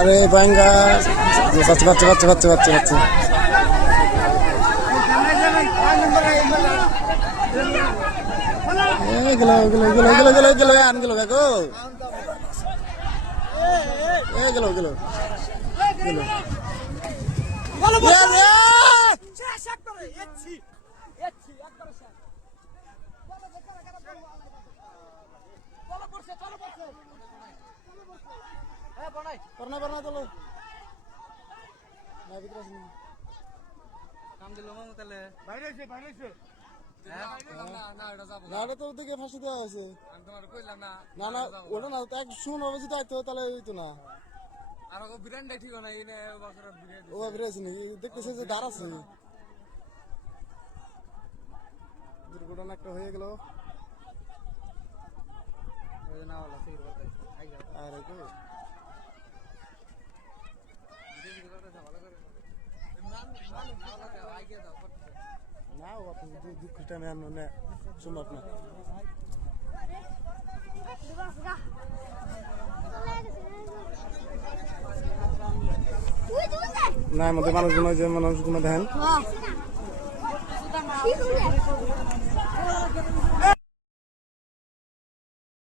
আরে বাঙ্গা বাচ্চা বাচ্চা বাচ্চা বাচ্চা বাচ্চা বাচ্চা গেল গেল গেল গেল গেল গেল আন গেল কাকু গেল গেল গেল পড়না পড়না চলো না ভিতরে আসেনি কাম দিল মামু তাহলে বাইরে এসে না ওটা তো ওদিকে ফাঁসি দেওয়া হয়েছে আমি তোমার কইলাম না না না ওটা না তো এক শুন হবে যদি আইতো তাহলে হইতো না আর ও বিরান্ডাই ঠিক না এনে বছর বিরান্ডা ও বের আছে নাকি দেখতেছে যে দাঁড় আছে দুর্ঘটনা একটা হয়ে গেল ওই না হলো সেই কথা আই যাও আর এই তো ভিডিও করতে ভালো করে না আই গিয়ে দাও না ও আপনি দুঃখ টানে আনলে সম্ভব না না আমাদের মানুষগুলো যে মানুষগুলো দেখেন